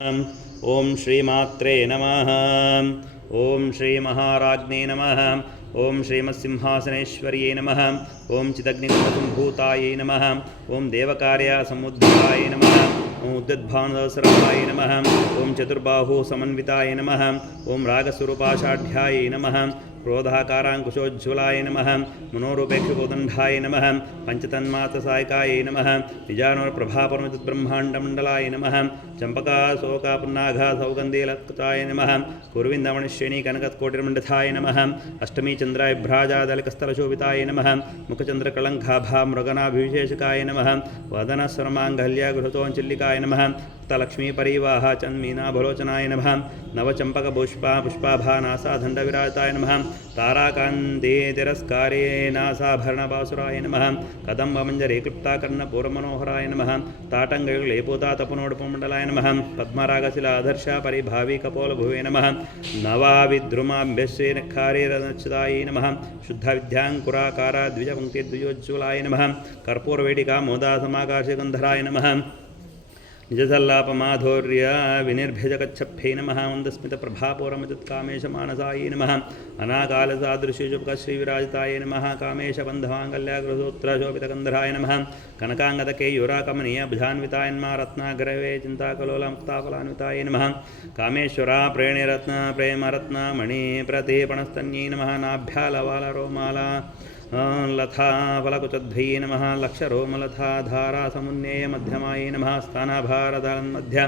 ओम श्रीमात्रे नमः। ओम श्री महाराज्ञे नमः। ओम श्रीमत्सिंहासनेश्वर्यै नमः। ओम चिदग्निकुंभूतायै नमः। ओम देवकार्य समुद्राय नमः। ओम उद्युद्भानुसराय नमः। ओम चतुर्बाहु समन्विताय नमः। ओम रागस्वरूपाषाढ्याय नमः। क्रोधाकाराङ्कुशोज्ज्वलाय नमः। मनोरूपेक्षकोदण्डाय नमः। पंचतन्मात्रसायकाय नमः। निजानुप्रभापरमतद्ब्रह्माण्डमण्डलाय नमः। चम्पकाशोकापुन्नाघा सौगन्धीलकृताय नमः। कुर्विन्दमणिश्रेणी कनकत्कोटिर्मण्डिताय नमः। अष्टमी चन्द्राभ्राजादलिकस्थलशोभिताय नमः। मुखचन्द्रकलङ्काभा मृगनाभिविशेषकाय नमः। वदनस्वरमाङ्गल्यगृहतोञ्चिल्लिकाय नमः। तलक्ष्मीपरिवाह चन्मीनाभलोचनाय नमः। नवचम्पकपुष्पा पुष्पाभानासादण्डविराजिताय नमः। ताराकान्ते तिरस्कारे नासाभरणबासुराय नमः। कदम्बमञ्जरे क्लुप्ताकर्णपूर्वमनोहराय नमः। ताटङ्गयुगलेपोता तपनोडुपमण्डलाय नमः। पद्मरागशिलाधर्षा परिभावी कपोलभुवे नमः। नवाविद्रुमाभ्यश्रेनखारेरनच्युताय नमः। शुद्धविद्याङ्कुराकारा द्विजपङ्क्तिद्विजोज्ज्वलाय नमः। कर्पूरवेटिका मोदासमाकाशगन्धराय नमः। निजसल्लापमाधुर्य विनिर्भ्यजगच्छप्ये नमः। मन्दस्मितप्रभापूरमजत्कामेशमानसाय नमः। अनाकालसादृश्यजुपकश्रीविराजिताय नमः। कामेशबन्धवाङ्गल्यागृहोत्रशोभितगन्धराय नमः। कनकाङ्गदकेयूराकमनीयभुजान्विताय नमः। रत्नाग्रवे चिन्ताकलोलमुक्ताफलान्विताय नमः। कामेश्वरा प्रेमरत्नमणिप्रतिपणस्तन्यै नमः। नाभ्यालवालरोमाला लथा फलकुचध्वयै नमः। लक्षरोमलथा धारासमुन्नेय मध्यमाय नमः। स्थानाभारदन्मध्य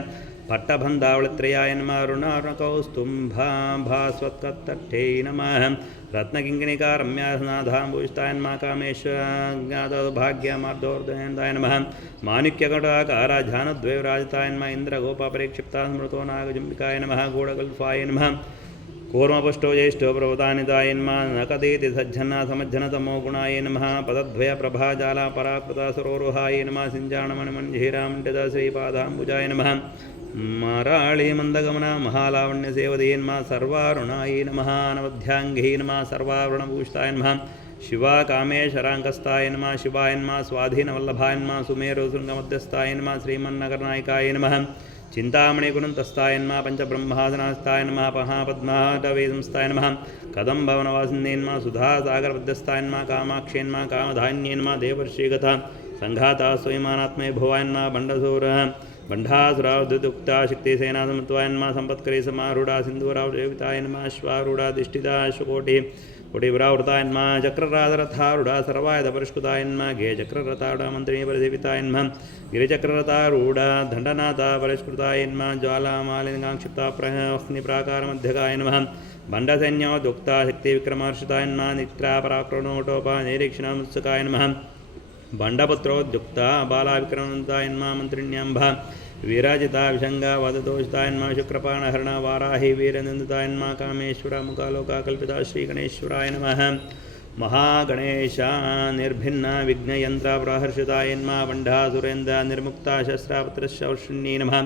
पट्टबन्धावलित्रयाय नमः। अरुणार्णकौस्तुम्भाभास्वत्कत्तट्टे नमः। रत्नकिङ्कणिका रम्यासनाधाम्बुष्टाय नमः। कामेश्वरज्ञातभाग्यमार्दोर्दयन्ताय नमः। माणिक्यकटाकारा ध्यानद्वयविराजिताय नमः। इन्द्रगोपापरिक्षिप्ता स्मृतो नागजुम्बिकाय नमः। गूढकल्पाय नमः। कूर्मपुष्टो ज्येष्ठो प्रवतानिताय नमः। नकदेति सज्जन्ना समज्जनतमो गुणाय नमः। पदद्वयप्रभाजाला पराकृता सरोरुहाय नमः। सिञ्जाणमणिमञ्जीरामण्डित श्रीपादाम्बुजाय नमः। मराळी मन्दगमना महालावण्यसेवदे नमः। सर्वारुणाय नमः। अनवध्याङ्गे नमः। सर्वावरणभूषिताय नमः। शिवा कामेश्वराङ्कस्ताय नमः। शिवाय नमः। स्वाधीनवल्लभाय नमः। सुमेरुशृङ्गमध्यस्थाय नमः। श्रीमन्नगरनायकाय नमः। चिन्तामणिगुणन्तस्ताय नमः। पञ्चब्रह्मासनास्ताय नमः। महापद्माटवेदंस्ताय नमः। कदम्बवनवासिन्ये नमः। सुधासागरबद्धस्ताय नमः। कामाक्ष्ये नमः। कामधान्ये नमः। देवर्षिगता सङ्घाता स्वयमानात्मये भवाय नमः। बण्ढासुरावधुक्ता शक्तिसेनासमत्वाय नमः। सम्पत्करी समारूढा सिन्धूरावयोगिताय नमः। अश्वारूढा अश्वकोटि कोटिव्रावृताय नमः। चक्रराजरथारूढा सर्वायुधपरिष्कृताय नमः। गेयचक्ररथारूढा मन्त्रिणीपरिसेविताय नमः। गिरिचक्ररथारूढा दण्डनाथा परिष्कृताय नमः। ज्वालामालिकाङ्क्षिप्ता अग्निप्राकारमध्यगाय नमः। बण्डसैन्योद्युक्ता शक्तिविक्रमहर्षिताय नमः। नित्रापराक्रणोटोपनिरीक्षणमुत्सुकाय नमः। बण्डपुत्रोद्युक्ता बालाविक्रमन्ताय नमः। मन्त्रिण्यम्भ विराजिता विषङ्गा वदतोषिताय नमः। शुक्रपाणहरणा वाराहि वीरनिन्दिताय नमः। कामेश्वरा मुखालोकाकल्पिता श्रीगणेश्वराय नमः। महागणेशा निर्भिन्ना विघ्नयन्त्रप्रहर्षिताय नमः। बण्ढासुरेन्द्र निर्मुक्ता शस्त्रापत्रशौर्षिण्यै नमः।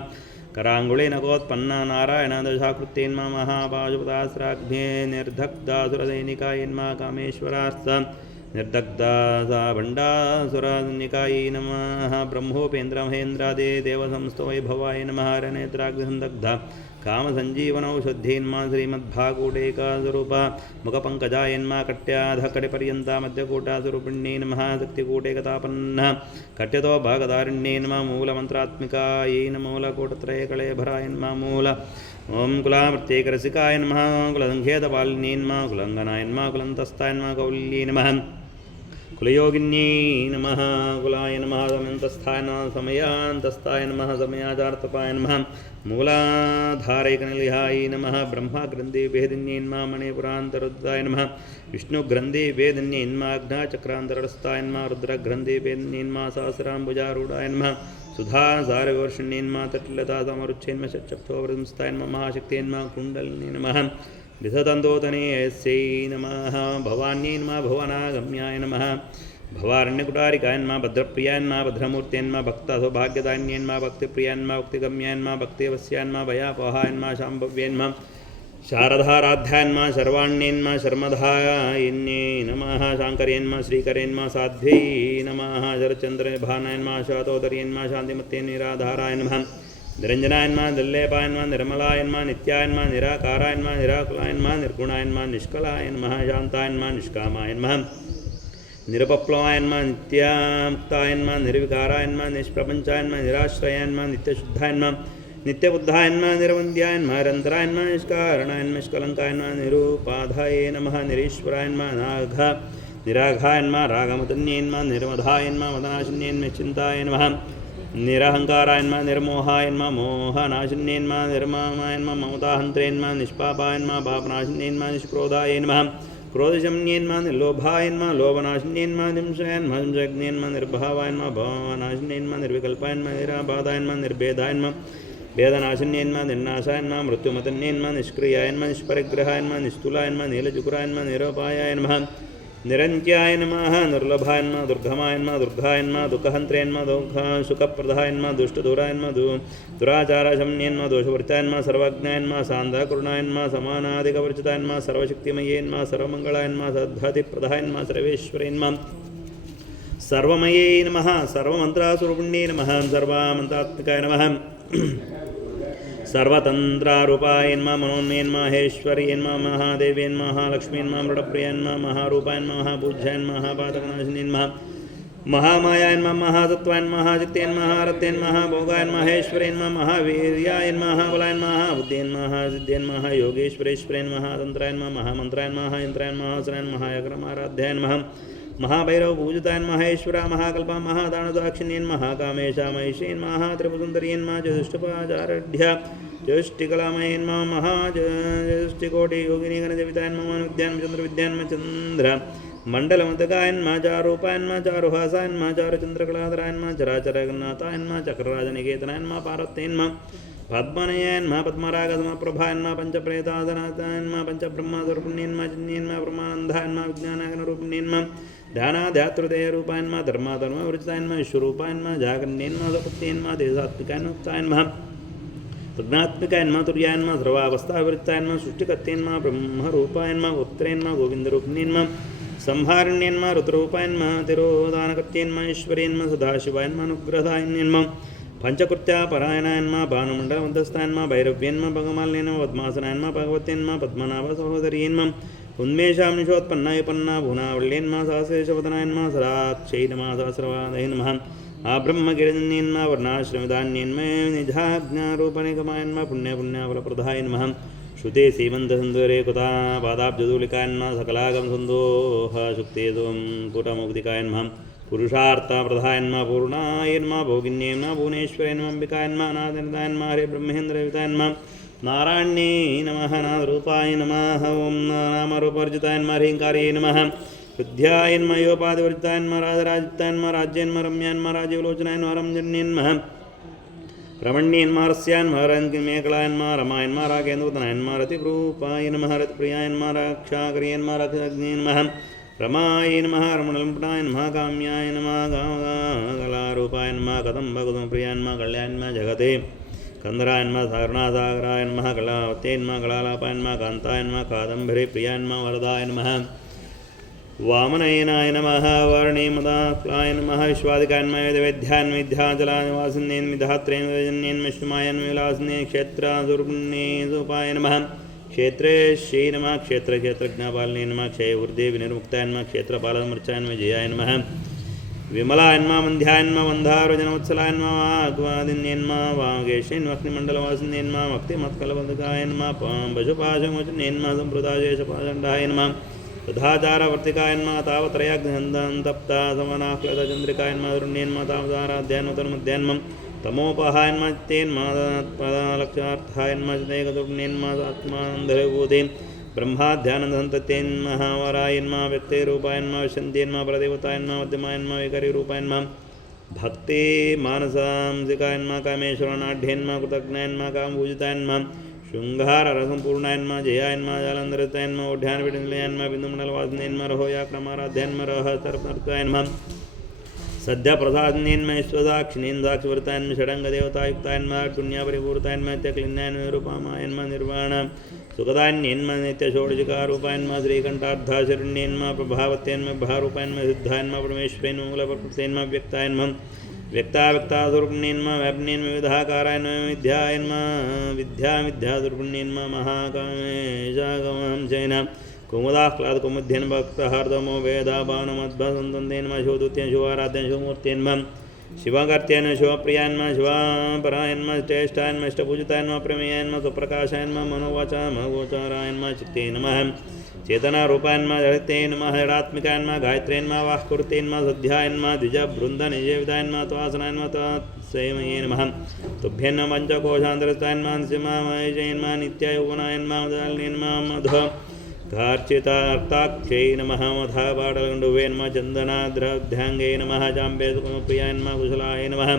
कराङ्गुलिनकोत्पन्ना नारायण दशाकृत्यै नमः। महापाशुपदास्त्राग्ने निर्दग्धासुरसैनिकाय नमः। कामेश्वरार्थ निर्दग्धा सा भण्डासुरनिकायै नमः। ब्रह्मोपेन्द्रमहेन्द्रादे देवसंस्थो वैभवाय नमः। हरनेत्राग्निसन्दग्धा कामसञ्जीवनौषधी नमः। श्रीमद्भागूटेकस्वरूपा मुखपङ्कजाय नमः। कट्याधकटिपर्यन्ता मध्यकूटास्वरूपिण्यै नमः। शक्तिकूटेकतापन्नः कट्यतो भागधारिण्यै नमः। मूलमन्त्रात्मिकायै नमः। मूलकूटत्रयकलेभराय नमः। मूल ओं कुलामृत्यैकरसिकाय नमः। कुलसङ्खेतपालिन्यै नमः। कुलङ्गनाय नमः। कुलन्तस्थाय नमः। कौल्यै नमः। कुलयोगिन्यै नमः। कुलाय नमः। समयन्तस्थाय नमः। समयान्तस्थाय नमः। समयाचार्तपाय नमः। मूलाधारैकनिलयाय नमः। ब्रह्मग्रन्थिभेदिन्यै नमः। मणिपुरान्तरुद्धाय नमः। विष्णुग्रन्थिभेदिन्यै नमः। अग्नाचक्रान्तरस्थाय नमः। रुद्रग्रन्थिभेदिन्यै नमः। सहस्राम्बुजारूढाय नमः। सुधासारवर्षिण्यै नमः। तट्लता समरुच्यै नमः। षट्चक्षोवृंस्ताय नमः। महाशक्त्यै नमः। कुण्डलिन्यै नमः। विधतन्तोतनयस्यै नमः। भवान्यै नमः। भुवनागम्याय नमः। भवारण्यकुटारिकाय नमः। भद्रप्रियाय नमः। भद्रमूर्त्यै नमः। भक्तसौभाग्यदान्यै नमः। भक्तिप्रियाय नमः। भक्तिगम्याय नमः। भक्तिवस्याय नमः। भयापहाय नमः। शाम्भव्यै नमः। शारदाराध्याय नमः। शर्वाण्यै नमः। शर्मधायिन्यै नमः। शाङ्कर्यै नमः। श्रीकर्यै नमः। साध्व्यै नमः। शरच्चन्द्रभानाय नमः। शातोदर्यै नमः। शान्तिमत्यै निराधाराय नमः। निरञ्जनायन्मा निर्लेपायन्मा निर्मलायन्मा नित्यायन्मा निराकारायन्मा निराकुलायन्मा निर्गुणायन्मा निष्कलायन्मा शान्तायन्मा निष्कामायन्मा निरपप्लवायन्मा नित्यामुक्तायन्मा निर्विकारायन्मा निष्प्रपञ्चायन्मा निराश्रयायन्मा नित्यशुद्धायन्मा नित्यबुद्धायन्मा निरवन्द्यायन्मा निरन्तरायन्मा निष्कारणायन्मा निष्कलङ्कायन्मा निरुपाधाये नमः निरीश्वरायन्मा निराघायन्मा रागमदन्येन्मा निर्मधायन्मा मदनाशिन्येन्मा चिन्ताय नमः निरहङ्कारायन्मा निर्मोहायन्मा मोहनाशिन्येन्मा निर्मामायन्मा ममताहन्त्रेन्मा निष्पापायन्मा पापनाशिन्येन्मा निष्क्रोधाय नमः क्रोधशमन्येन्मा निर्लोभायन्मा लोभनाशिन्येन्मा हिंसयन्मा हिंसज्ञेन्मा निर्भावायन्मा भावनाशिन्येन्मा निर्विकल्पायन्मा निराबाधायन्मा निर्भेदायन्मा वेदनाशिन्येन्मा निर्नाशायन्मा मृत्युमतन्येन्मा निष्क्रियायन्मा निष्परिग्रहायन्मा निस्तुलायन्मा नीलचुकुरायन्मा निरोपायाय नमः निरन्त्याय नमः निर्लभायन्मा दुर्गमायन्मा दुर्गायन्मा दुःखहन्त्रेन्मा सुखप्रदायन्मा दुष्टदूरायन्मा दुराचारशमन्येन्मा दोषवर्तायन्मा सर्वज्ञायन्मा सान्धकरुणायन्मा समानाधिकवर्जितायन्मा सर्वशक्तिमयेन्मा सर्वमङ्गलायन्मा सद्धातिप्रदायन्मा सर्वेश्वरेन्मा सर्वमये नमः सर्वमन्त्रास्वरूपिण्ये नमः सर्वमन्त्रात्मिकाय नमः सर्वतन्त्रारूपायन्मा मनोन्मयन्मा महेश्वर्यन्मा महादेव्यन्मा महालक्ष्मीन्मा मृडप्रियन्मा महारूपायन्मा महापूज्यान्मा महापातकनाशिन्यन्मा महामायान्मा महासत्त्वान्मा महाचित्यन्मा महारत्यन्मा महाभोगायन्मा महेश्वरेन्मा महावीर्यायन्मा महाबलायन्मा महाबुद्ध्यन्मा महासिद्ध्यन्मा महायोगेश्वरेश्वरेन्मा महातन्त्रायन्मा महामन्त्रायन्मा महायन्त्रायन्मा महासनायन्मा महायक्रमाराध्यायन्मा महाभैरव पूजितायन्मा महेश्वरा महाकल्पा महादानदाक्षिण्यन्मा महाकामेशा महिषेन्मा महात्रिपुसुन्दर्यन्मा ज्येष्ठपाचारढ्या ज्येष्ठिकलामयन्मा महाज्येष्ठिकोटियोगिनी गणजवितायन्मा मानविद्यान्मा चन्द्रविद्यान्मा चन्द्र मण्डलमतकायन्मा चारूपायन्मा चारुहासायन्मा चारुचन्द्रकलाधरायन्मा चराचरगन्नाथायन्मा चक्रराजनिकेतनायन्मा पार्वत्यन्मा पद्मनयन्मा पद्मरागसमप्रभायन्मा पञ्चप्रेतासनाथायन्मा पञ्चब्रह्मस्वरूपिण्यन्मा चिन्यन्मा ब्रह्मानन्दायन्मा विज्ञानागणरूपिण्यन्मा ध्यानाध्यातृदयरूपायन्मा धर्माधर्मवृजितायन्मा विश्वरूपायन्मा जागरण्यन्मा सपत्यन्मा देशात्मिकायन्मा प्रज्ञात्मिकायन्मा तुर्यायन्मा सर्वावस्थाविवृत्तायन्मा सृष्टिकर्त्यन्मा ब्रह्मरूपायन्मा गोत्रेन्मा गोविन्दरूपिण्यन्मा संहारण्यन्मा रुद्ररूपायन्मा तिरोदानकर्त्यन्मा ईश्वरेन्मा सदाशिवायन्मा अनुग्रहदायन्यन्मा पंचकृत्या परायणायन्मा भानुमण्डलमध्यस्थायन्मा भैरव्यन्मा भगमाल्यन्मा पद्मासनायन्मा भगवत्यन्मा पद्मनाभ सहोदर्यन्मा उन्मेषांशोत्पन्ना विपन्ना भुनावल्यन्मा सहस्रेशवदनायन्मा सदाक्षै नमः सहस्रवादये नमः आब्रह्मगिरिजन्यन्मा वर्णाश्रमदान्यन्मा निजाज्ञारूपनिगमायन्मा पुण्यपुण्याफलप्रदाय नमः श्रुते सीमन्तसुन्दरे कुता पादाब्जधूलिकायन्मा सकलागमसन्दोह शुक्ते कुटमुक्तिकायन्मा पुरुषार्थप्रदायन्मा पूर्णायन्मा भोगिन्यन्मा भुवनेश्वरेन्मा अम्बिकायन्मा नादनिदायन्मा हरे ब्रह्मेन्द्रयुतायन्मा नारायणे नमः नादरूपाय नमः ओं नामरूपवर्जितायन्मा ह्रीङ्कार्ये नमः विद्यायन्मा योपाधिवर्जितायन्मा राजराजितायन्मा राज्यन्मा रम्यान्मा राजीवलोचनायन्मा रमजन्यन्मा रमण्यन्मा रस्यान्मा रङ्गिमेकलायन्मा रमायन्मा रागेन्द्रवदनायन्मा रतिरूपाय नमः रतिप्रियायन्मा रक्षाकर्यन्मा रक्षाग्नेन्मा रमाय नमः रमणलम्पटाय नमः काम्याय नमः कलारूपाय नमः कदम्बकुसुमप्रियान्मा कल्यान्मा जगते कंदरायन्मा सागरनासागराय नमः कलावत्यन्मा कलालापायन्मा कान्तायन्मा कादम्बरी प्रियान्मा वरदाय नमः वामनयनाय नमः वर्णेमदाक्लाय नमः विश्वादिकायन्मा वेदवेद्यान्मा विद्याचलानिवासिन्येन विधात्रेण वेदजन्येन विष्णुमायन् विलासिने क्षेत्रासुरपुण्ये सोपाय नमः क्षेत्रे श्री नमः क्षेत्रज्ञापालने नमः क्षयवृद्धे विनिर्मुक्तायन्मा क्षेत्रपालमर्चायन्मा जयाय नमः विमलायन्मा वन्ध्यायन्मा वन्धारोजनवत्सलायन्मा वाग्वादिन्यन्मा वागेशेन्मा अग्निमण्डलवासिन्यन्मा भक्तिमत्कलबन्धकायन्मा पशुपाशमोचन्यन्मा सम्प्रदायेशपाषण्डाय नमः तथाचारवर्तिकायन्मा तावत्रयाग्निहन्तप्ता समनाक्लतचन्द्रिकायन्मा दुर्ण्यन्मा तावदाराध्यानोत्तरमध्यान्मा तमोपहायन्मा चित्तेन्मा पदालक्षार्थायन्मा चितैकदुर्ण्यन्मा आत्मानन्दभूतेन् ब्रह्माध्यानन्दन्तत्यन्मा वरायन्मा व्यक्तिरूपायन्मा विशन्त्यन्मा परदेवतायन्मा मध्यमायन्मा विकरिरूपायन्मा भक्ते मानसांसिकायन्मा कामेश्वरनाढ्यन्मा कृतज्ञायन्मा कामपूजितायन्मा शृङ्गाररसम्पूर्णायन्मा जयायन्मा जालन्धरतायन्मा ओढ्यान्विनिलयन्मा बिन्दुमण्डलवासिन्यन्मा रहोयाक्रमाराध्यन्मा रहतर्पणायन्मा सद्यप्रसादिन्यन्मा ईश्वदाक्षिणेन्द्राक्षिवर्तायन्मा षडङ्गदेवतायुक्तायन्मा पुण्यापरिपूर्तायन्मा नित्यक्लिन्यायन्मा निरुपामायन्मा निर्वाण सुखदान्यन्मा नित्यषोडशिकारूपायन्मा श्रीकण्ठार्धाशरण्यन्मा प्रभावत्यन्मा भारूपायन्मा सिद्धायन्मा परमेश्वरेन्मा मूलप्रकृतेन्मा व्यक्तायन्मा व्यक्ताव्यक्तादुर्पुण्येन्म व्याप्नेन्म विविधाकारायन्म विद्यायन्म विद्याविद्यादुर्पुण्येन्म महाकामेशागमं चैन कुमुदाह्लादकुमुद्यन् भक्तहार्दमो वेदाबाणमद्भसन्तन्तेन्म शिवदूत्यन् शिवाराध्यन् शिवमूर्त्यन्म शिवकर्त्यन् शिवप्रियान्म शिवापरायन्म श्रेष्ठायन्म इष्टपूजितायन्म प्रमेयान्म सुप्रकाशायन्म मनोवाचाम गोचारायन्म चित्ते नमः चेतनारूपायन्म जगते नमः जडात्मिकायन्म गायत्र्यन्म वाक्कृतेन्म सध्यायन्म द्विजबृन्दनिजेवितायन्म त्वासनायन्म तत्सेमये नमः तुभ्यन्म पञ्चकोशान्तरस्तायन्म सिंहमयजयन्म नित्यायौवनायन्म मदालिन्म मध्व कार्चितार्थाक्षै नमः मथापाटलण्डुवेन्म चन्दनाद्रभ्याङ्गे नमः जाम्बेदुकुमप्रियायन्म कुशलाय नमः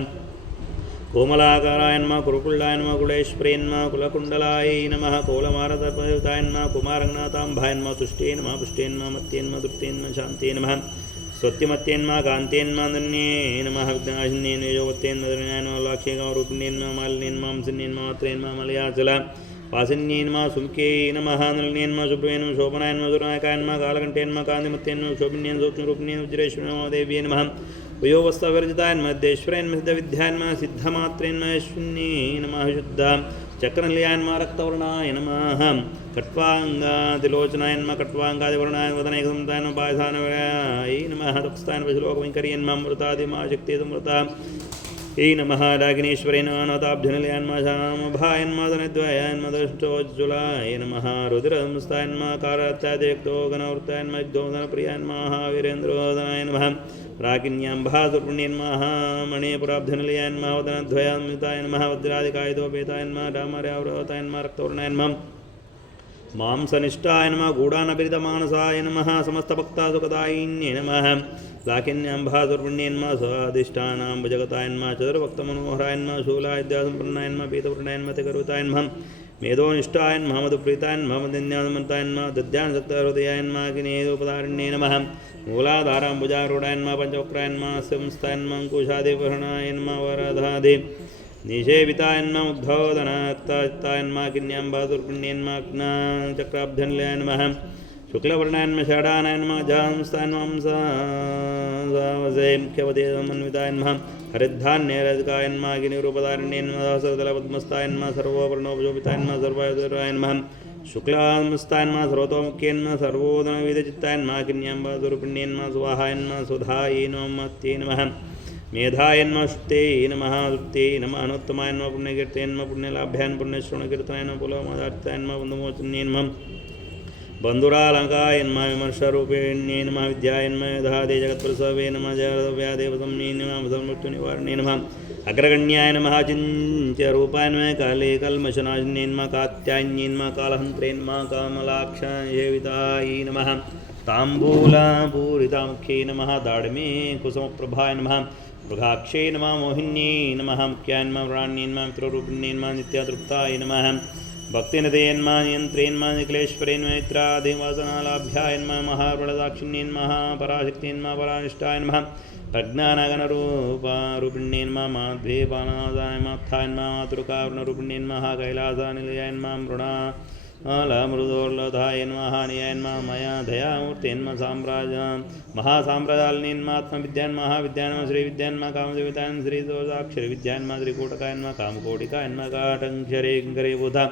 कोमलाकारायन्म कुरुकुल्लायन्म कुलेश्वरेन्म कुलकुण्डलाय नमः कोलमारतपयुतायन्म कुमारङ्गनाथाम्भायन्म तुष्टे नमः पुष्टेन्म मत्येन्म तृप्तेन्म शान्ते नमः स्वत्यमत्येन्म कान्तेन्म धन्ये नमः विघ्नाशिन्येन योगत्येन्म धन्यान्म लाक्ष्यगौरूपिण्येन्म मालिन्येन्म हंसिन्येन्म मात्रेन्म मलयाचल वासिन्येन्म सुमुखे नमः नलिन्येन्म शुभ्रेन्म शोभनायन्म सुरनायकायन्म कालकण्ठेन्म कान्तिमत्येन्म शोभिन्येन सूक्ष्मरूपिण्येन उज्रेश्वरेन्म देव्ये नमः वयोवस्तावर्जितायन्म देश्वरेन्म सिद्धविद्यायन्म सिद्धमात्रेन्म यश्विन्ये नमः शुद्ध चक्रनिलयान्म रक्तवर्णाय नमः कट्वाङ्गादिलोचनायन्म कट्वाङ्गादिवर्णाय वदनैकसंतायन्म पायसानवराय नमः तपस्तायन्म श्लोकवैङ्कर्यन्म अमृतादिमा शक्ति समृता हे नमः रागिनीश्वरेण नताब्जनिलयान्म श्यामभायन्म धनद्वयान्म दष्टोज्ज्वलाय नमः रुद्रहंस्तायन्म कारत्यादिक्तो गणवृत्तायन्म युद्धोदनप्रियान्म वीरेन्द्रोदनाय नमः रागिन्याम्भासुर्पुण्यन्म मणिपुराब्धनिलयान्म वदनद्वयान्विताय नमः वज्रादिकायुधोपेतायन्म रामर्यावृतायन्म रक्तवर्णायन्म मांसनिष्ठाय नमः गूढानपीडितमानसाय नमः समस्तभक्तासुखदायिन्ये नमः लाकिन्याम्भासुर्पुण्येन्म स्वादिष्टानां भुजगतायन्म चतुर्भक्तमनोहरायन्म शूलायुध्यासम्पन्नायन्म पीतपूर्णायन्म तिगरुतायन्म मेधोनिष्ठायन्म मधुप्रीतायन्म मदिन्यासमन्तायन्म दद्यानसक्तहृदयायन्म अग्नेदोपदारण्ये नमः मूलाधाराम्बुजारूढायन्म पञ्चवक्रायन्म संस्थायन्म अंकुशादिवर्णाय नमः वरदादि निषेवितायन्म उद्धवदनात्तायन्म किन्याम्भासुर्पुण्येन्म चक्राब्धनिलयाय नमः शुक्लवर्णायन्म षडानयन्म जांस्तायन्मंसावसे मुख्यवदेमन्वितायन्म हरिद्धान्यरजकायन्म अग्निरूपदारण्यन्म सहस्रदलपद्मस्तायन्म सर्ववर्णोपशोभितायन्म सर्वायुधरायन्म शुक्लांस्तायन्म सर्वतोमुख्यन्म सर्वोदनविदचित्तायन्म किन्याम्भासुर्पुण्येन्म स्वाहायन्म सुधायै नमस्ते नमः मेधायन्म शुक्ते नमः सुप्ते नमः अनुत्तमायन्म पुण्यकीर्तयन्म पुण्यलाभ्यान् पुण्यश्रवणकीर्तनायन्म पुलमदार्तायन्म बन्धुमोचन्येन्म बन्धुरालङ्कायन्म विमर्शरूपिण्ये नमः विद्यायन्म मेधादे जगत्प्रसवे नमः जगद्व्यादेवसंज्ञे नमः मृत्युनिवारणे नमः अग्रगण्याय नमः चिन्त्यरूपाय नमः काले कल्मषनाशिन्ये नमः कात्यायन्ये नमः कालहन्त्रे नमः कामलाक्षायेविताय नमः ताम्बूलपूरितामुख्ये नमः दाढ्मे कुसुमप्रभाय नमः मृगाक्षे नमः मोहिन्ये नमः मुख्याय नमः व्राण्ये नमः मित्ररूपिण्ये नमः नित्यातृप्ताय नमः भक्तिनिधेन्म नियन्त्रेन्म निखिलेश्वरेन्म मित्रादिवासनालाभ्याय नमः महाबलदाक्षिण्ये नमः पराशक्त्ये नमः परानिष्ठाय नमः प्रज्ञानगणरूपारूपिण्ये नमः माध्वेपानादाय मात्थाय नमः मातृकारुणरूपिण्ये नमः कैलासनिलयाय नमः मृणालमृदोर्लधाय नमः हानियाय नमः मया दयामूर्ते नमः साम्राज्य महासाम्राज्यालिने नमः आत्मविद्याय नमः महाविद्याय नमः श्रीविद्याय नमः कामदेवताय नमः श्रीदोषाक्षरविद्याय नमः श्रीकूटकाय नमः कामकोटिकाय नमः काटङ्क्षरे किङ्करीभूता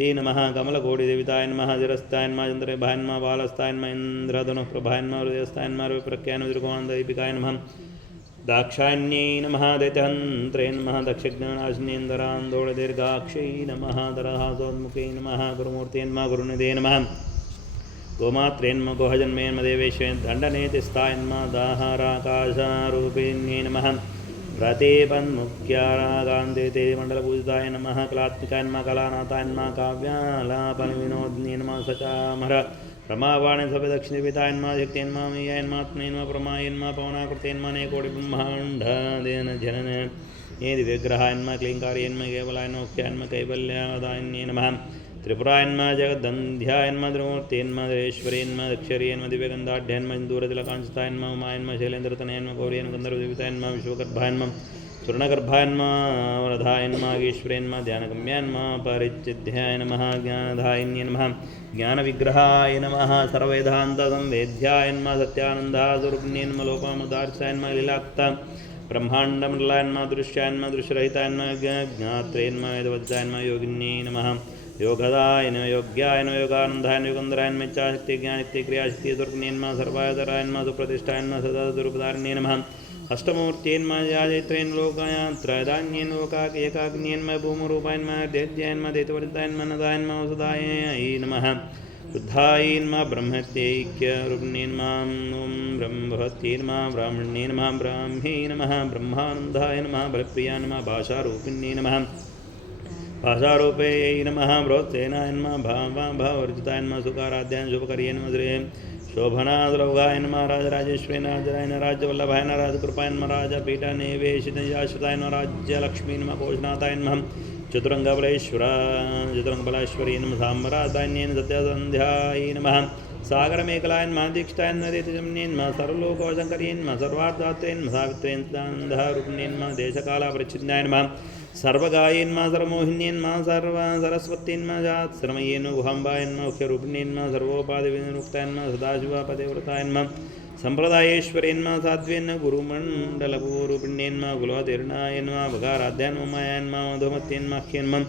ये नमः कमलकोटिदेविताय नमः जरस्ताय नमः चन्द्रभाय नमः बालस्ताय नमः इन्द्रधनुःप्रभाय नमः हृदयस्ताय नमः रविप्रख्याय नमः त्रिकोणान्तदीपिकाय नमः दाक्षायण्यै नमः दैत्यहन्त्रे नमः दक्षिज्ञानाशिनेन्दरान्दोळदीर्घाक्षै नमः दरहासोन्मुखे नमः गुरुमूर्ते नमः गुरुनिधे नमः गोमात्रे नमः गोहजन्मे नमः देवेश्वे दण्डनेतिस्ताय नमः दाहाराकाशारूपिण्ये नमः व्रतेपन्मुख्यारागान्ते ते मण्डलपूजिताय नमः कलात्मिकाय नमः कलानाथाय नमः काव्यालापनविनोदिन्ये नमः सचामर रमावाणे सभ्यदक्षिणविताय नमः शक्त्यै नमः मय्याय नमः आत्मने नमः प्रमाय नमः पवनाकृते नमः अनेकोटिब्रह्माण्डदेन जनन ये दिव्यग्रहाय नमः क्लीङ्कार्ये नमः केवलाय नमः मुख्याय नमः कैवल्यदायिन्ये नमः त्रिपुराय नमः जगदन्ध्याय नमः त्रिमूर्ते नमः धरेश्वरे नमः दक्षर्ये नमः दिव्यगन्धाढ्याय नमः दूरतिलकांक्षिताय नमः उमाय नमः शैलेन्द्रतनयाय नमः गौर्ये नमः गन्धर्वदेवताय नमः विश्वगर्भाय नमः स्वर्णगर्भाय नमः वरदाय नमः ईश्वरे नमः ध्यानगम्याय नमः परिचिद्याय नमः ज्ञानदायिन्ये नमः ज्ञानविग्रहाय नमः सर्ववेदान्तसंवेद्याय नमः सत्यानन्दास्वरूपिण्ये नमः लोपामुदार्चाय नमः लीलाक्त ब्रह्माण्डमण्डलायन्मा दृश्यान्मा दृश्यरहितान्मा ज्ञात्रेन्मा वेदवज्जायन्मा योगिन्ये नमः योगदायन योग्यायन योगानन्दायन योगन्धरायन मिच्छाशक्ति ज्ञानशक्ति क्रियाशक्ति दुर्गन्यन्मा सर्वायतरायन्मा सुप्रतिष्ठायन्मा सदा स्वरूपधारण्ये नमः अष्टमूर्त्यन्मा याजैत्रेन लोकायात्रदान्येन लोकाक एकाग्न्यन्मा भूमरूपायन्मा दैत्यायन्मा दैत्यवर्तायन्मा नदायन्मा औषधाय नमः शुद्धायन्मा ब्रह्मत्यैक्यरूपिण्यन्मा ॐ ब्रह्मभवत्यै नमः ब्राह्मण्ये नमः ब्राह्मे नमः ब्रह्मानन्दाय नमः बलप्रियाय नमः भाषारूपिण्ये नमः भाषारूपे नमः बृहत्सेनाय नमः भावर्जिताय नमः सुकाराध्याय शुभकर्ये नमः श्री शोभनाद्रौगाय नमः राजराजेश्वरी राजराय राज्यवल्लभाय राजकृपाय नमः राजपीठनिवेशितयाश्रिताय नमः राज्यलक्ष्मी नमः कोशनाथाय नमः चतुरङ्गबलेश्वरी नमः साम्रादान्येन सत्यसन्ध्याय नमः सागरमेकलाय नमः दीक्षिताय नमः देशजमन्ये नमः सर्वलोकशङ्कर्ये नमः सर्वार्थदात्रे नमः सावित्रे नमः नमः देशकालापरिच्छिन्नाय नमः सर्वगायन्मा सर्वमोहिन्यन्मा सर्वसरस्वतीन्मा जात्श्रमयेन गुहाम्बायन्मा मुख्यरूपिण्यन्मा सर्वोपाधिविनुक्तायन्मा सदाशिवपतिव्रतायन्मा सम्प्रदायेश्वरेन्मा साध्वेन्मा गुरुमण्डलपूरूपिण्यन्मा कुलतीर्णायन्मा भगाराध्यान्मायान्मा मधुमत्यन्माख्यन्मा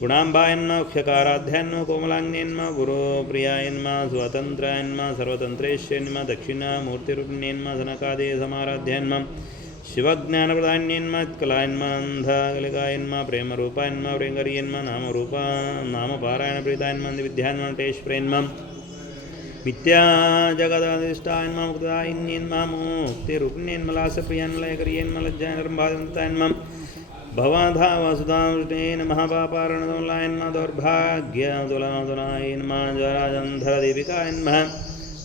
गुणाम्बायन्मा मुख्यकाराध्यान्मा कोमलाङ्ग्यन्मा गुरुप्रियायन्मा स्वतन्त्रायन्मा सर्वतन्त्रेश्यन्मा दक्षिणामूर्तिरूपिण्यन्मा सनकादे समाराध्यान्मा शिवज्ञानप्रदान्यन्मा कलायन्मान्धाकलिकायन्मा प्रेमरूपायन्मा प्रेङ्गर्यन्मा नामरूपा नामपारायणप्रीतायन्मा विद्यान्मटेश्वरेन्मा मिथ्याजगदाधिष्ठायन्मा मुक्तायन्यन्मा मुक्तिरूपिण्यन्मलासप्रियान्मलयकर्यन्मा लज्जानरम्भादन्तायन्मा भवाधावसुधावृष्णेन महापापारणदोलायन्मा दौर्भाग्यदुलादुलायन्मा जराजन्धरदीपिकायन्मा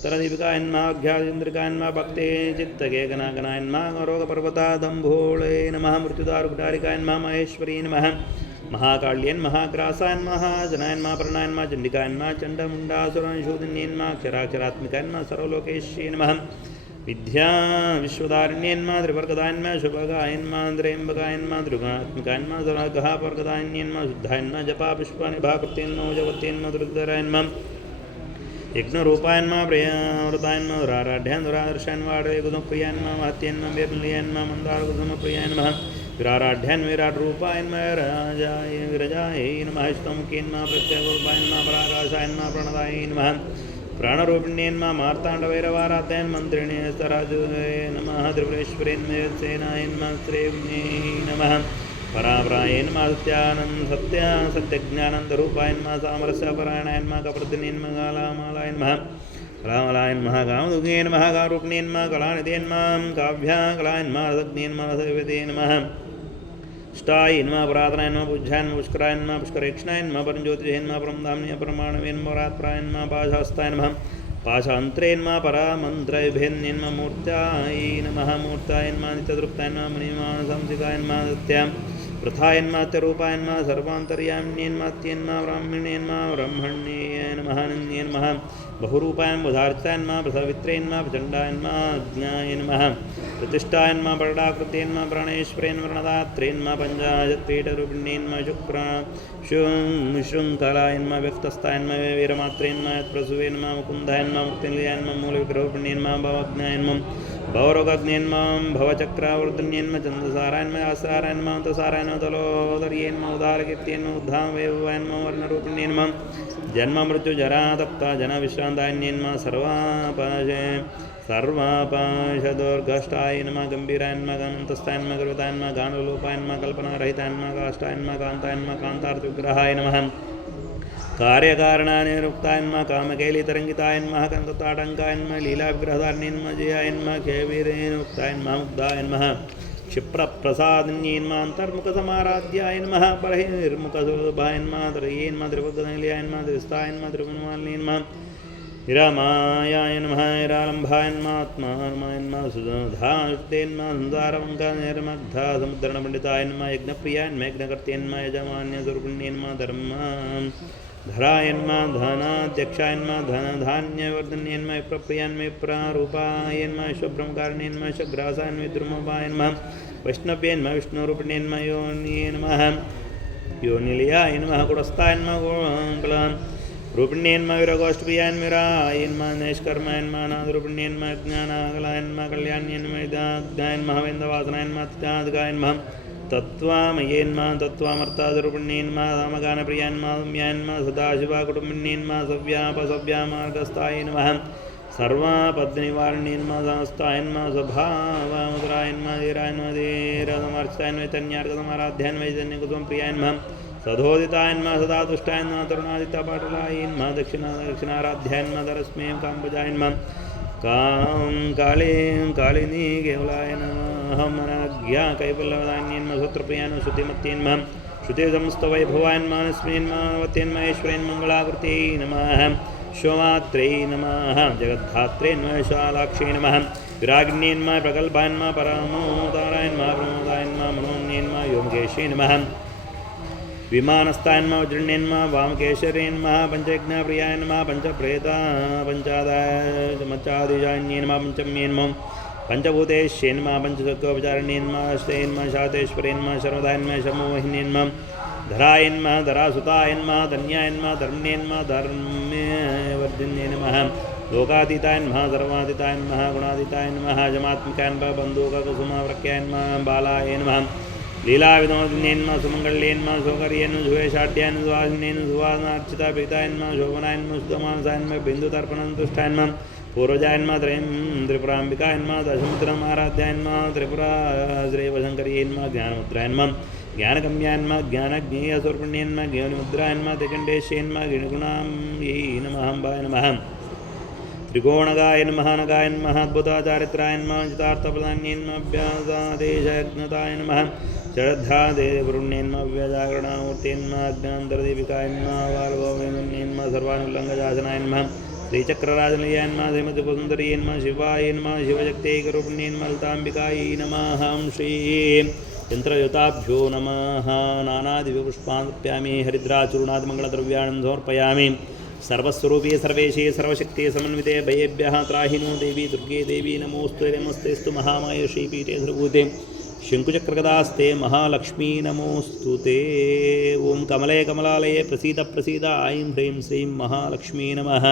तरदीपिकायन्माघ्याचन्द्रिकायन्मा भक्ते चित्तके गणागणायन्मा रोगपर्वतादम्भोळे नमः मृत्युदारुकुटारिकायन्मा महेश्वरी नमः महाकाल्यन्महाग्रासायन्मा जनायन्मा प्रणयन्मा चण्डिकायन्मा चण्डमुण्डासुरशोधिन्यन्मा अक्षराक्षरात्मिकायन्मा सर्वलोकेश्ये नमः विद्या विश्वदारिण्यन्मा त्रिवर्गदायन्मा शुभगायन्मा त्र्यम्बकायन्मा दुर्गात्मिकायन्मा सर्वगहापर्गदायन्यन्मा शुद्धायन्मा जपा पुष्पानिभाकृत्यन्मा जगत्यन्मा दुर्धरायन्मा यज्ञरूपायन्मा प्रियावृतायन्मा दुराराढ्यान् दुरादर्शायन्मा गुणप्रियायन्मा महत्यन्मा विर्लयन्मा मन्दारकुसुमप्रियायन्मा विराराढ्यान् विराट्रूपायन्मा राजाय विरजाय नमः स्तमुख्यन्मा प्रत्यगरूपायन्मा पराकाशायन्मा प्रणदाय नमः प्राणरूपिण्यन्मा मार्ताण्डवैरवाराध्यान् मन्त्रिणे स्तराजुवे नमः त्रिपुरेश्वरेन्मयसेनायन्मा श्रेव्ये नमः परापरायन्मा सत्यज्ञानन्दरूपायन्मा सामरस्यपरायणायन्मा कप्रतिन्यन्मा कालामालायन्मा कलामलायन्मा कामदुग्यन्मा कारूपिण्यन्मा कलानिधेन्मा काव्याकलायन्मा रसज्ञन्मा रसविते नमः ष्टायन्मा पुरातनायन्मा पूज्यान्मा पुष्करायन्मा पुष्करेक्षणायन्मा परञ्ज्योतिषेन्मा परमधाम्न्या परमाणवेन्मा परात्परायन्मा पाशास्तायन्मा पाशान्तरेन्मा परामन्त्रैभेन्यन्मा मूर्त्याय नमः मूर्तायन्मा नित्यतृप्तायन्मा मणिमानसंसिकायन्मा सत्यां प्रथायन्मा त्यरूपायन्मा सर्वान्तर्यामिन्यन्मात्यन्मा ब्राह्मण्यन्मा ब्रह्मण्ये नमः नन्यन्मः बहुरूपायन् बुधार्चायन्मा प्रसवित्रेन्मा प्रचण्डायन्मा ज्ञाय नमः प्रतिष्ठायन्मा परडाकृत्यन्मा प्राणेश्वरेन्मा प्रणदात्रेन्मा पञ्चाशत्पीठरूपिण्यन्मा शुक्रा शृङ्खलायन्मा व्यक्तस्थायन्मा वीरमात्रेन्मा यत्प्रसुवेन्मा मुकुन्दायन्मा मुक्तिनिलयान्मा मूलविग्रहरूपिण्यन्मा भवज्ञायन्मा भवरोगज्ञन्मा भवचक्रावर्धन्यन्मा चन्द्रसारायन्मा आसारायन्मा अन्तसारायन्मा तलोदर्यन्मा उदारकीर्त्यन्मा उद्धामवेवायन्मा वर्णरूपिण्यन्मा जन्म मृत्यु जरा तप्ता जनविश्रान्तायन्यन्मा सर्वापाशदुर्गष्टाय नमः गम्भीरायन्मा गानन्तस्थायन्मा गर्वतायन्मा गानलोपायन्मा कल्पनारहितायन्मा काष्टायन्मा कान्तायन्मा कान्तार्थविग्रहाय नमः कार्यकारणानिरुक्तायन्मा कामकेलितरङ्गितायन्मा कन्दताटङ्कायन्मा लीलाविग्रहधारिण्यन्मा जयायन्मा खेवीरेणुक्तायन्मा मुग्धायन्मा क्षिप्रप्रसादिन्यन्मा अन्तर्मुखसमाराध्याय नमः बर्हिर्मुखसुलभायन्मा त्रयेन्मा त्रिवर्गनिलयायन्मा त्रिस्थायन्मा त्रिगुणमालिन्यन्मा हिरामायाय नमः हिरालम्भायन्मा आत्मायन्मा सुधातेन्मा सुन्दारवङ्कनिर्मग्धा समुद्रणपण्डितायन्मा यज्ञप्रियायन्मा यज्ञकर्त्यन्मा यजमान्यस्वरूपिण्यन्मा धरायन्मा धनाध्यक्षायन्मा धनधान्यवर्धन्यन्मा विप्रप्रियान्मा विप्रारूपायन्मा विश्वब्रह्मकारिण्यन्मा विश्वग्रासायन्मा विद्रुमपायन्मा वैष्णव्यन्मा विष्णुरूपिण्यन्मा योन्ये नमः योनिलयाय नमः कुटस्थायन्मा रूपिण्येन्मा विरगोष्ठप्रियान्विरायन्मा नैष्कर्मायन्मा नादरूपिण्येन्मा ज्ञानागलायन्मा कल्याण्यन्मा इदाग्धायन्मा वेन्दवासनायन्मा तिदाद्गायन्मा तत्त्वामयेन्मा तत्त्वामर्थादरूपिण्येन्मा रामगानप्रियान्मा सम्यान्मा सदाशिवा कुटुम्बिन्येन्मा सव्यापसव्यामार्गस्थायन्मा सर्वापद्निवारण्येन्मा संस्थायन्मा स्वभावमुद्रायन्मा धीरायन्मा धीरसमर्चितायन्मा चैतन्यार्गसमाराध्यान्मा चैतन्यकुसुमप्रियायन्मा सदोदितायन्मा सदा तुष्टायन्मा तरुणादित्यपाटलायन्मा दक्षिणाराध्यायन्मा तरस्मै काम्बुजायन्मा कालिनी केवलाय नमः मनज्ञा कैवल्यवदान्यन्मा सूत्रप्रियान्मा श्रुतिमत्यन्मा श्रुते समस्तवैभवायन्मा स्मृन्मा ईश्वरेन्मङ्गलाकृत्यै नमः शिवमात्रै नमः जगद्धात्रेन्मा विशालाक्षै नमः विरागिण्येन्मा प्रकल्पायन्मा परमोदारायन्मा प्रमोदायन्मा मनोन्येन्मा व्योमकेशै नमः विमानस्थायन्मा वज्रण्यन्मा वामकेशरेन्मा पंचयज्ञप्रियायन्मा पंचप्रेता पंचादिजान्येन्मा पंचम्येन्मा पंचभूतेश्येन्मा पंचसत्त्वोपचारण्येन्मा श्रेन्मा शातेश्वरेन्मा शर्वदायन्मा शमोहिन्येन्मा धरायन्मा धरासुतायन्मा धन्यायन्मा धर्म्येन्मा धर्म्यवर्धिन्ये नमः लोकातीतायन्मा सर्वातीतायन्मा गुणातीतायन्मा जमात्मिकायन्मा बन्धुककुसुमावृक्यायन्मा बालाय नमः लीलाविनोदिन्येन्मा सुमङ्गल्येन्मा सौकर्येन् सुवेशाढ्यान् सुवासिन्येन् सुवासनार्चिता प्रीतायन्मा शोभनायन्मा सुतमानसायन्मा बिन्दुतर्पणन्तुष्टायन्मा पूर्वजायन्मा त्रयं त्रिपुराम्बिकायन्मा दशमुद्रमाराध्यायन्मा त्रिपुरा श्रीवशङ्कर्येन्मा ज्ञानमुद्रायन्मा ज्ञानगम्यान्मा ज्ञानज्ञेयस्वर्पण्येन्मा ज्ञानमुद्रायन्मा त्रिकण्डेश्येन्मा गिणगुणां यै नमः अम्बाय नमः त्रिकोणगाय नमः नगाय नमः अद्भुताचारित्रायन्मा चितार्थप्रधान्येन्मा अभ्यासादेशयज्ञताय नमः श्रद्धादेवरुण्येन्मा व्याजागरणामूर्तेन्मा अज्ञान्तरदीपिकायन्मा बालगोविन्दन्येन्मा सर्वानुल्लङ्घजासनायन्मा श्रीचक्रराजनिलयान्मा श्रीमतिपुसुन्दर्येन्मा शिवायन्मा शिवशक्त्यैकरूपिण्येन्मा ललिताम्बिकायै नमः श्री यन्त्रयुताभ्यो नमः नानादिव्यपुष्पान् समर्पयामि हरिद्राचूर्णादिमङ्गलद्रव्याणि समर्पयामि सर्वस्वरूपी सर्वेशे सर्वशक्ति समन्विते भयेभ्यः त्राहिनो देवी दुर्गे देवी नमोस्तु नमस्तेस्तु महामाये श्रीपीठे सर्वभूते शङ्कुचक्रगदास्ते महालक्ष्मी नमोस्तु ते ओं कमले कमलालये प्रसीद प्रसीद ऐं ह्रीं श्रीं महालक्ष्मी नमः।